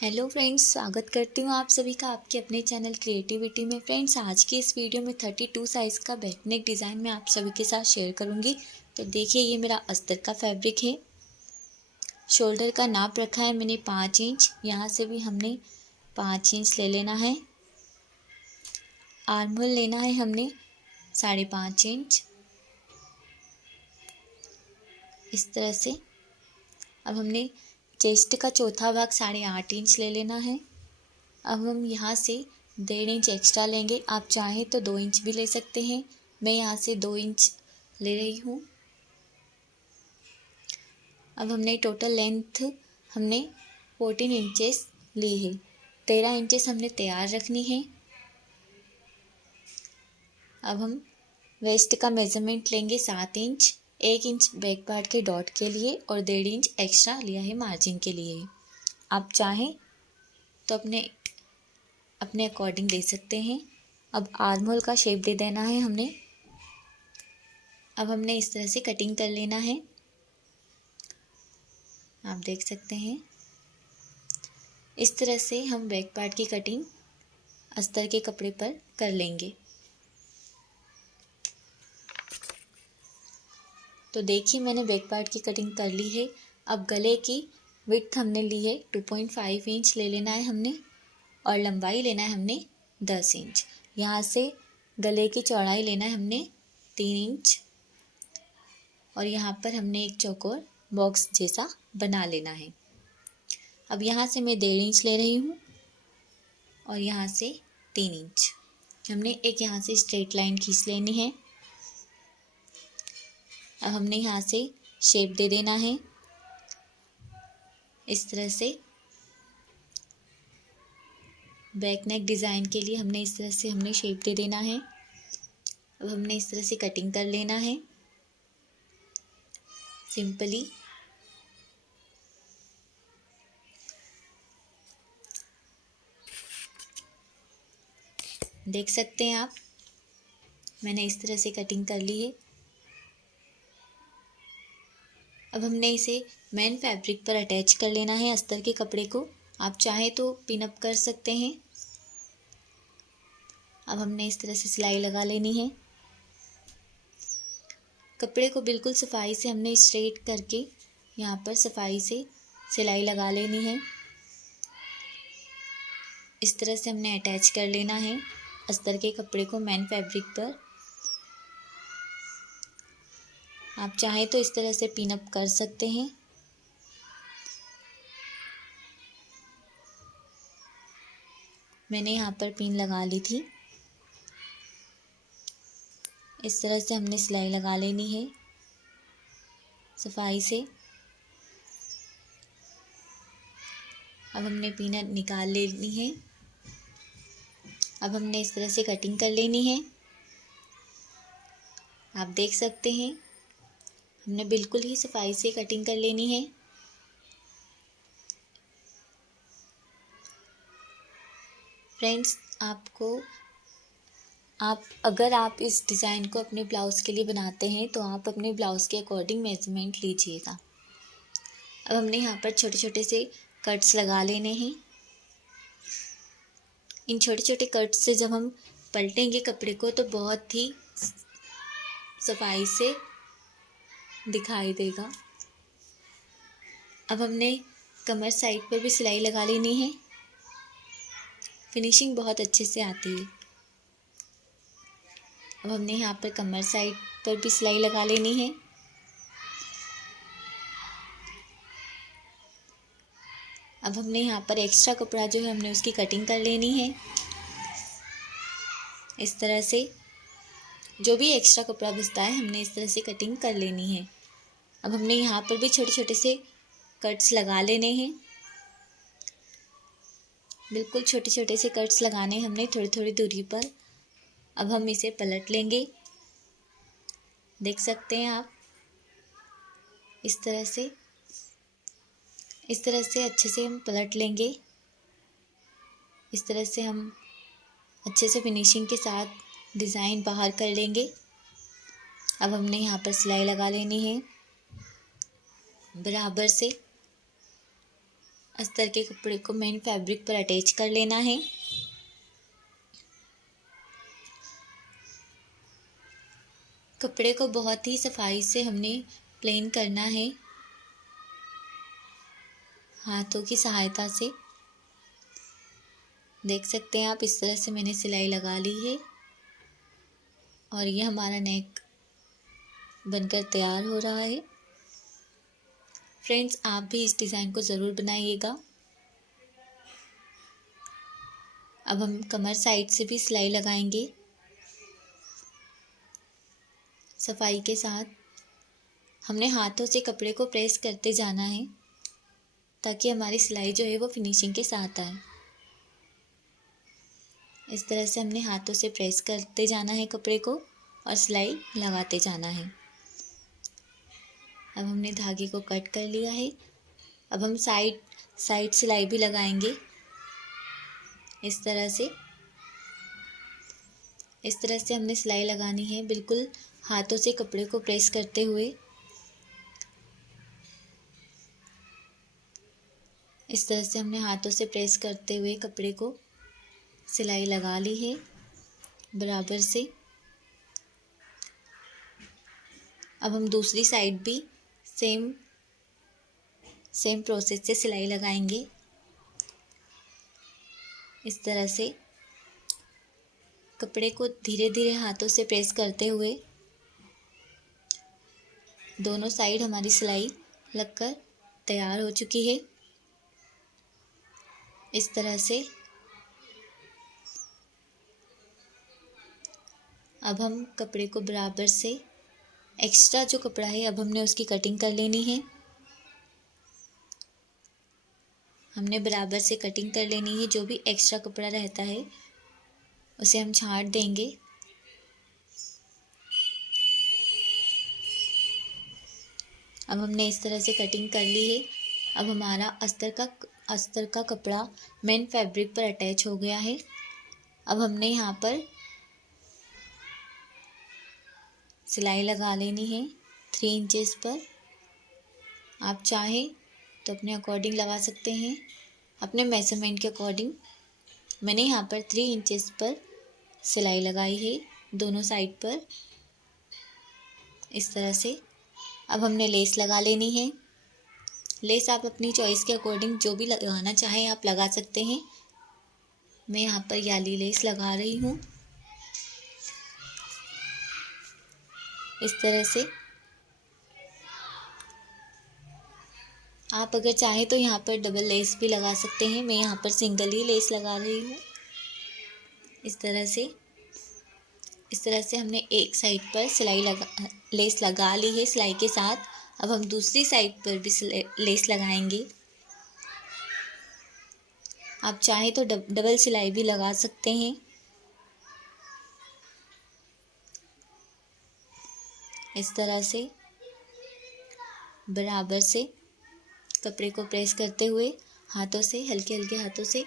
Hello friends, स्वागत करती हूँ आप सभी का आपके अपने चैनल क्रिएटिविटी में। फ्रेंड्स, आज की इस वीडियो में 32 साइज़ का बैक नेक डिज़ाइन मैं आप सभी के साथ शेयर करूँगी। तो देखिए, ये मेरा अस्तर का फैब्रिक है। शोल्डर का नाप रखा है मैंने 5 इंच। यहाँ से भी हमने 5 इंच ले लेना है। आर्म होल लेना है हमने 5.5 इंच, इस तरह से। अब हमने चेस्ट का चौथा भाग 8.5 इंच ले लेना है। अब हम यहाँ से 1.5 इंच एक्स्ट्रा लेंगे। आप चाहें तो 2 इंच भी ले सकते हैं। मैं यहाँ से 2 इंच ले रही हूँ। अब हमने टोटल लेंथ हमने 14 इंचेस ली है। 13 इंचेस हमने तैयार रखनी है। अब हम वेस्ट का मेज़रमेंट लेंगे 7 इंच। 1 इंच बैक पार्ट के डॉट के लिए और 1.5 इंच एक्स्ट्रा लिया है मार्जिन के लिए। आप चाहें तो अपने अकॉर्डिंग दे सकते हैं। अब आर्म होल का शेप दे देना है हमने। अब हमने इस तरह से कटिंग कर लेना है। आप देख सकते हैं, इस तरह से हम बैक पार्ट की कटिंग अस्तर के कपड़े पर कर लेंगे। तो देखिए, मैंने बैक पार्ट की कटिंग कर ली है। अब गले की विड्थ हमने ली है 2.5 इंच ले लेना है हमने, और लंबाई लेना है हमने 10 इंच। यहाँ से गले की चौड़ाई लेना है हमने 3 इंच, और यहाँ पर हमने एक चौकोर बॉक्स जैसा बना लेना है। अब यहाँ से मैं 1.5 इंच ले रही हूँ, और यहाँ से 3 इंच। हमने एक यहाँ से स्ट्रेट लाइन खींच लेनी है। अब हमने यहाँ से शेप दे देना है इस तरह से। बैक नेक डिज़ाइन के लिए हमने इस तरह से हमने शेप दे देना है। अब हमने इस तरह से कटिंग कर लेना है सिंपली। देख सकते हैं आप, मैंने इस तरह से कटिंग कर ली है। अब हमने इसे मेन फैब्रिक पर अटैच कर लेना है अस्तर के कपड़े को। आप चाहें तो पिन अप कर सकते हैं। अब हमने इस तरह से सिलाई लगा लेनी है। कपड़े को बिल्कुल सफाई से हमने स्ट्रेट करके यहाँ पर सफाई से सिलाई लगा लेनी है। इस तरह से हमने अटैच कर लेना है अस्तर के कपड़े को मेन फैब्रिक पर। आप चाहें तो इस तरह से पिन अप कर सकते हैं। मैंने यहाँ पर पिन लगा ली थी। इस तरह से हमने सिलाई लगा लेनी है सफाई से। अब हमने पिन निकाल लेनी है। अब हमने इस तरह से कटिंग कर लेनी है। आप देख सकते हैं, हमने बिल्कुल ही सफाई से कटिंग कर लेनी है। फ्रेंड्स, अगर आप इस डिज़ाइन को अपने ब्लाउज़ के लिए बनाते हैं तो आप अपने ब्लाउज़ के अकॉर्डिंग मेजरमेंट लीजिएगा। अब हमने यहाँ पर छोटे छोटे से कट्स लगा लेने हैं। इन छोटे छोटे कट्स से जब हम पलटेंगे कपड़े को तो बहुत ही सफाई से दिखाई देगा। अब हमने कमर साइड पर भी सिलाई लगा लेनी है। फिनिशिंग बहुत अच्छे से आती है। अब हमने यहाँ पर कमर साइड पर भी सिलाई लगा लेनी है। अब हमने यहाँ पर एक्स्ट्रा कपड़ा जो है हमने उसकी कटिंग कर लेनी है इस तरह से। जो भी एक्स्ट्रा कपड़ा बचता है हमने इस तरह से कटिंग कर लेनी है। अब हमने यहाँ पर भी छोटे छोटे से कट्स लगा लेने हैं। बिल्कुल छोटे छोटे से कट्स लगाने हैं हमने थोड़ी थोड़ी दूरी पर। अब हम इसे पलट लेंगे। देख सकते हैं आप, इस तरह से अच्छे से हम पलट लेंगे। इस तरह से हम अच्छे से फिनिशिंग के साथ डिज़ाइन बाहर कर लेंगे। अब हमने यहाँ पर सिलाई लगा लेनी है बराबर से अस्तर के कपड़े को मेन फैब्रिक पर अटैच कर लेना है। कपड़े को बहुत ही सफाई से हमने प्लेन करना है, हाथों की सहायता से। देख सकते हैं आप, इस तरह से मैंने सिलाई लगा ली है और ये हमारा नेक बनकर तैयार हो रहा है। फ्रेंड्स, आप भी इस डिज़ाइन को ज़रूर बनाइएगा। अब हम कमर साइड से भी सिलाई लगाएंगे सफाई के साथ। हमने हाथों से कपड़े को प्रेस करते जाना है ताकि हमारी सिलाई जो है वो फिनिशिंग के साथ आए। इस तरह से हमने हाथों से प्रेस करते जाना है कपड़े को और सिलाई लगाते जाना है। अब हमने धागे को कट कर लिया है। अब हम साइड सिलाई भी लगाएंगे इस तरह से हमने सिलाई लगानी है, बिल्कुल हाथों से कपड़े को प्रेस करते हुए। इस तरह से हमने हाथों से प्रेस करते हुए कपड़े को सिलाई लगा ली है बराबर से। अब हम दूसरी साइड भी सेम प्रोसेस से सिलाई लगाएंगे इस तरह से। कपड़े को धीरे धीरे हाथों से प्रेस करते हुए दोनों साइड हमारी सिलाई लगकर तैयार हो चुकी है। इस तरह से अब हम कपड़े को बराबर से, एक्स्ट्रा जो कपड़ा है अब हमने उसकी कटिंग कर लेनी है। हमने बराबर से कटिंग कर लेनी है। जो भी एक्स्ट्रा कपड़ा रहता है उसे हम छांट देंगे। अब हमने इस तरह से कटिंग कर ली है। अब हमारा अस्तर का कपड़ा मेन फैब्रिक पर अटैच हो गया है। अब हमने यहाँ पर सिलाई लगा लेनी है 3 इंचेस पर। आप चाहें तो अपने अकॉर्डिंग लगा सकते हैं, अपने मेजरमेंट के अकॉर्डिंग। मैंने यहाँ पर 3 इंचेस पर सिलाई लगाई है दोनों साइड पर इस तरह से। अब हमने लेस लगा लेनी है। लेस आप अपनी चॉइस के अकॉर्डिंग जो भी लगाना चाहें आप लगा सकते हैं। मैं यहाँ पर याली लेस लगा रही हूँ इस तरह से। आप अगर चाहें तो यहाँ पर डबल लेस भी लगा सकते हैं। मैं यहाँ पर सिंगल ही लेस लगा रही हूँ इस तरह से हमने एक साइड पर लेस लगा ली है सिलाई के साथ। अब हम दूसरी साइड पर भी लेस लगाएंगे। आप चाहें तो डबल सिलाई भी लगा सकते हैं इस तरह से। बराबर से कपड़े को प्रेस करते हुए हाथों से, हल्के हल्के हाथों से।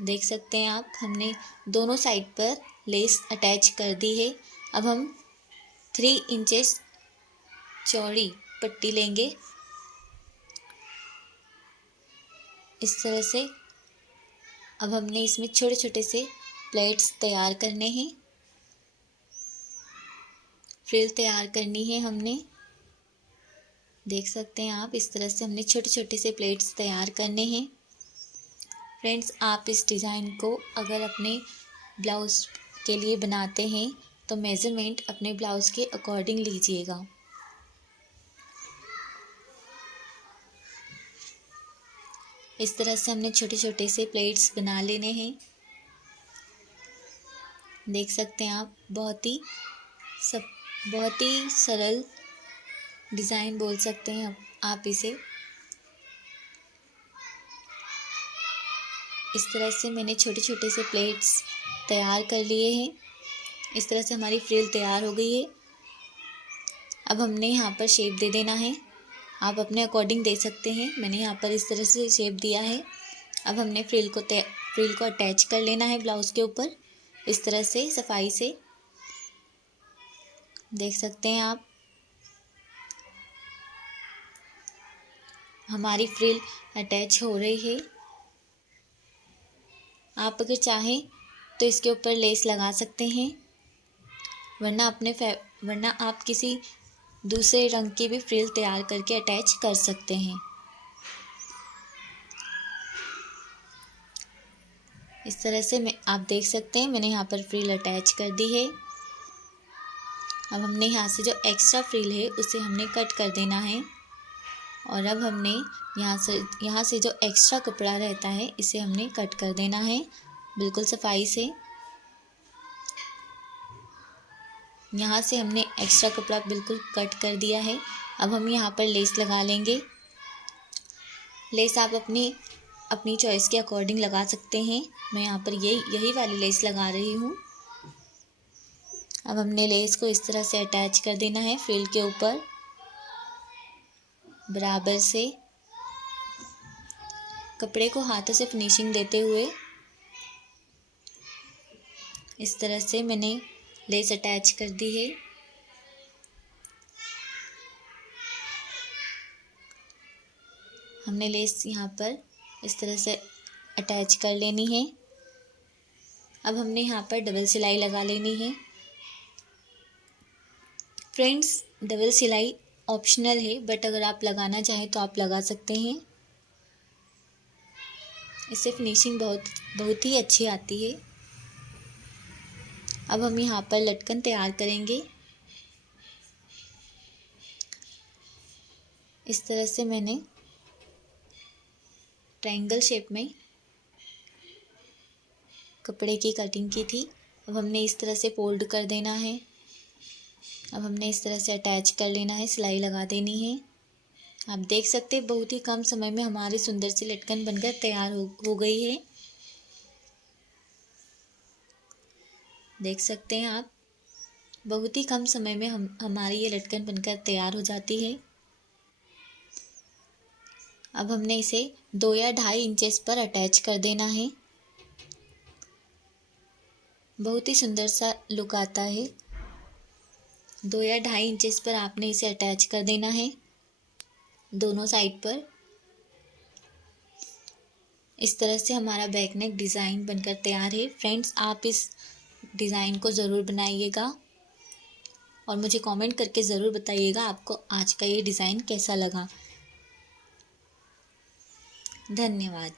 देख सकते हैं आप, हमने दोनों साइड पर लेस अटैच कर दी है। अब हम 3 इंचेस चौड़ी पट्टी लेंगे इस तरह से। अब हमने इसमें छोटे छोटे से प्लेट्स तैयार करने हैं, फ्रिल तैयार करनी है हमने। देख सकते हैं आप, इस तरह से हमने छोटे छोटे से प्लेट्स तैयार करने हैं। फ्रेंड्स, आप इस डिज़ाइन को अगर अपने ब्लाउज़ के लिए बनाते हैं तो मेज़रमेंट अपने ब्लाउज़ के अकॉर्डिंग लीजिएगा। इस तरह से हमने छोटे छोटे से प्लेट्स बना लेने हैं। देख सकते हैं आप, बहुत ही सरल डिज़ाइन बोल सकते हैं आप इसे। इस तरह से मैंने छोटे छोटे से प्लेट्स तैयार कर लिए हैं। इस तरह से हमारी फ्रिल तैयार हो गई है। अब हमने यहाँ पर शेप दे देना है। आप अपने अकॉर्डिंग दे सकते हैं। मैंने यहाँ पर इस तरह से शेप दिया है। अब हमने फ्रिल को अटैच कर लेना है ब्लाउज़ के ऊपर इस तरह से सफाई से। देख सकते हैं आप, हमारी फ्रिल अटैच हो रही है। आप अगर चाहें तो इसके ऊपर लेस लगा सकते हैं, वरना आप किसी दूसरे रंग की भी फ्रिल तैयार करके अटैच कर सकते हैं। इस तरह से आप देख सकते हैं मैंने यहाँ पर फ्रिल अटैच कर दी है। अब हमने यहाँ से जो एक्स्ट्रा फ्रिल है उसे हमने कट कर देना है, और अब हमने यहाँ से जो एक्स्ट्रा कपड़ा रहता है इसे हमने कट कर देना है बिल्कुल सफाई से। यहाँ से हमने एक्स्ट्रा कपड़ा बिल्कुल कट कर दिया है। अब हम यहाँ पर लेस लगा लेंगे। लेस आप अपनी चॉइस के अकॉर्डिंग लगा सकते हैं। मैं यहाँ पर यही वाली लेस लगा रही हूँ। अब हमने लेस को इस तरह से अटैच कर देना है फ्रिल के ऊपर बराबर से। कपड़े को हाथों से फिनिशिंग देते हुए इस तरह से मैंने लेस अटैच कर दी है। हमने लेस यहाँ पर इस तरह से अटैच कर लेनी है। अब हमने यहाँ पर डबल सिलाई लगा लेनी है। फ्रेंड्स, डबल सिलाई ऑप्शनल है, बट अगर आप लगाना चाहें तो आप लगा सकते हैं। इससे फिनिशिंग बहुत ही अच्छी आती है। अब हम यहाँ पर लटकन तैयार करेंगे। इस तरह से मैंने ट्रायंगल शेप में कपड़े की कटिंग की थी। अब हमने इस तरह से फोल्ड कर देना है। अब हमने इस तरह से अटैच कर लेना है, सिलाई लगा देनी है। आप देख सकते हैं बहुत ही कम समय में हमारी सुंदर सी लटकन बनकर तैयार हो गई है। देख सकते हैं आप, बहुत ही कम समय में हमारी ये लटकन बनकर तैयार हो जाती है। अब हमने इसे 2 या 2.5 इंचेस पर अटैच कर देना है। बहुत ही सुंदर सा लुक आता है। 2 या 2.5 इंचेस पर आपने इसे अटैच कर देना है दोनों साइड पर। इस तरह से हमारा बैक नेक डिज़ाइन बनकर तैयार है। फ्रेंड्स, आप इस डिज़ाइन को ज़रूर बनाइएगा और मुझे कमेंट करके ज़रूर बताइएगा आपको आज का ये डिज़ाइन कैसा लगा। धन्यवाद।